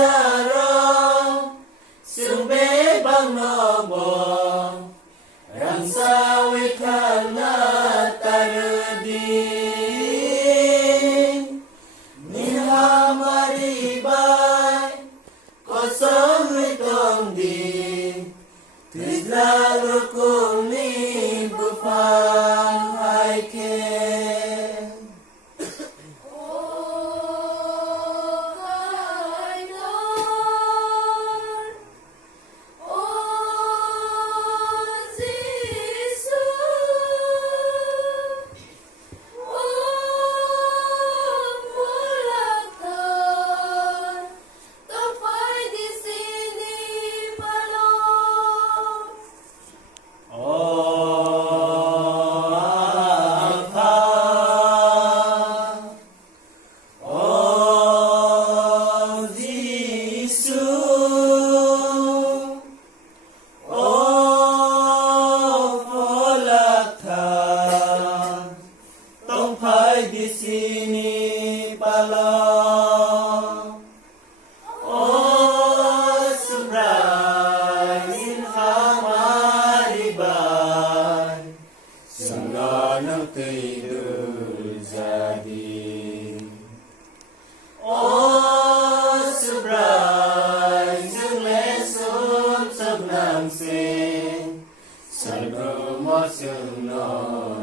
sarong sumbe bang nobo rang sawi kana tardi minha maribai ko song tong di tizla rukum ni bufang hai ke di sini palang oh subrai min hamaribai senang tidur jadi oh subrai lesum senang sing sargama senang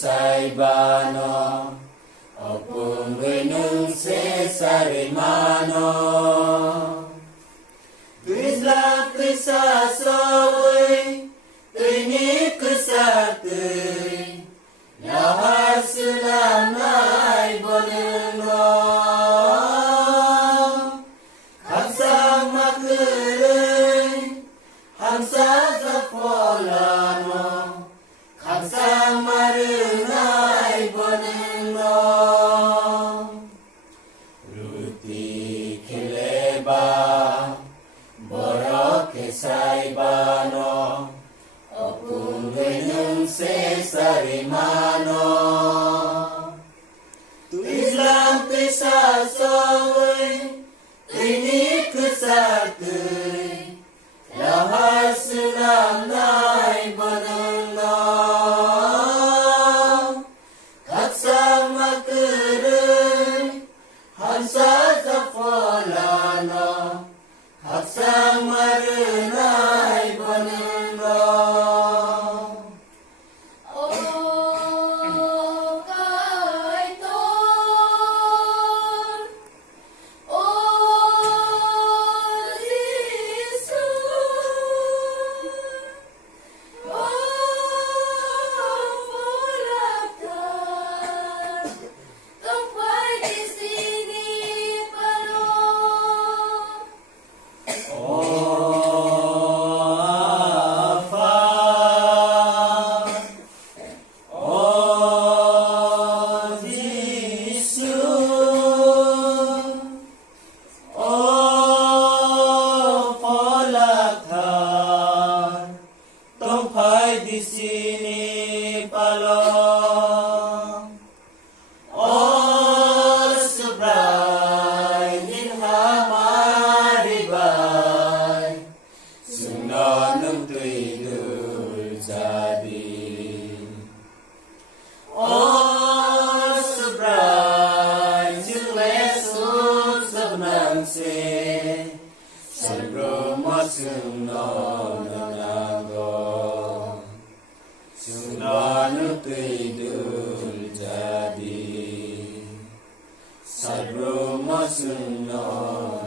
Saibano opung wenung sesarimano Tuisla kisah sawi Tuini kisah tui Yahar sulamai boleno Hamsa makurin Hamsa zapolano Hamsa marunai boneno Ruti keleba Borok saibano Opung wenung sesarimano Tuislam pisah sawi Ini kesatui Lahar sulam nai boneno Hamsa zafolano Hamsa marunai boneno Oh kaiton Oh Yesus Oh fulatan Tumpai di sini di sini palong oh subrai min hamaribai sunanum tidur jadi oh subrai jelesum sebenang se sebelum masuk Sunanu tidur jadi Sadruma sunna